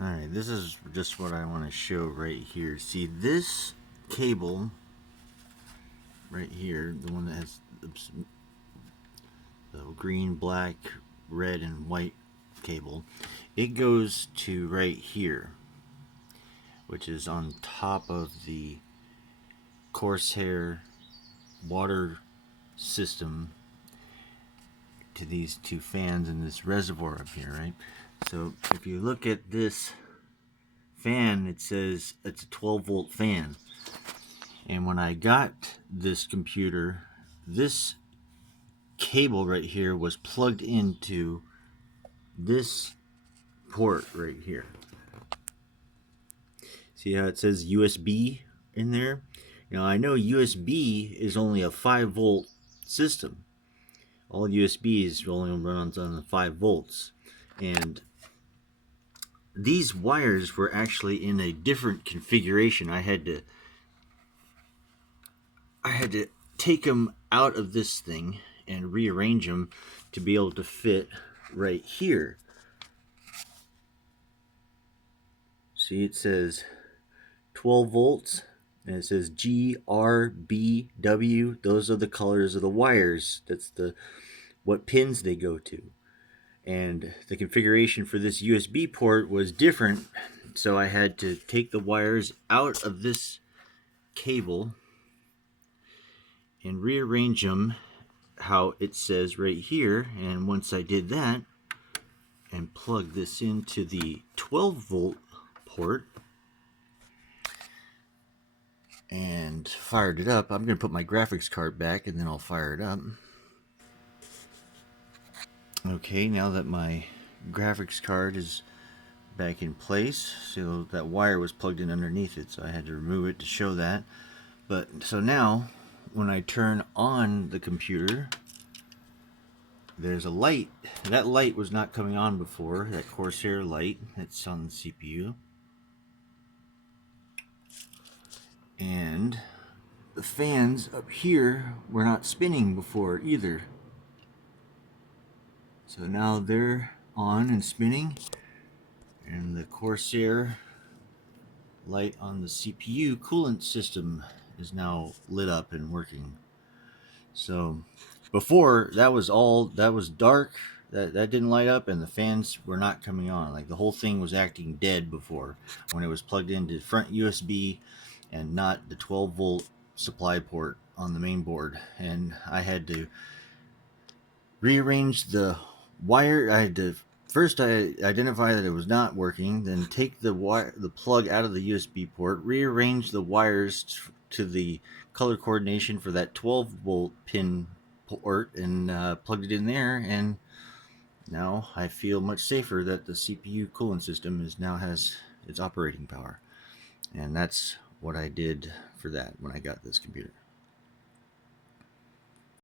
Alright, this is just what I want to show right here. See this cable right here, the one that has the green, black, red, and white cable, it goes to right here, which is on top of the Corsair water system to these two fans in this reservoir up here, right? So if you look at this fan, it says it's a 12-volt fan. And when I got this computer, this cable right here was plugged into this port right here. See how it says USB in there? Now I know USB is only a 5-volt system. All USBs only run on the 5 volts. And these wires were actually in a different configuration. I had to take them out of this thing and rearrange them to be able to fit right here. See, it says 12 volts and it says GRBW. Those are the colors of the wires. That's what pins they go to. And the configuration for this USB port was different, so I had to take the wires out of this cable and rearrange them how it says right here. And once I did that and plug this into the 12-volt port and fired it up, I'm going to put my graphics card back and then I'll fire it up. Okay, now that my graphics card is back in place, so that wire was plugged in underneath it, so I had to remove it to show that. But so now when I turn on the computer, there's a light. That light was not coming on before, that Corsair light that's on the CPU. And the fans up here were not spinning before either. So now they're on and spinning, and the Corsair light on the CPU coolant system is now lit up and working. So before that was dark, that didn't light up, and the fans were not coming on. Like the whole thing was acting dead before when it was plugged into front USB and not the 12-volt supply port on the main board. And I had to rearrange the wire. I had to first identify that it was not working, then take the plug out of the USB port, rearrange the wires to the color coordination for that 12-volt pin port, and plugged it in there. And now I feel much safer that the CPU coolant system now has its operating power. And that's what I did for that when I got this computer.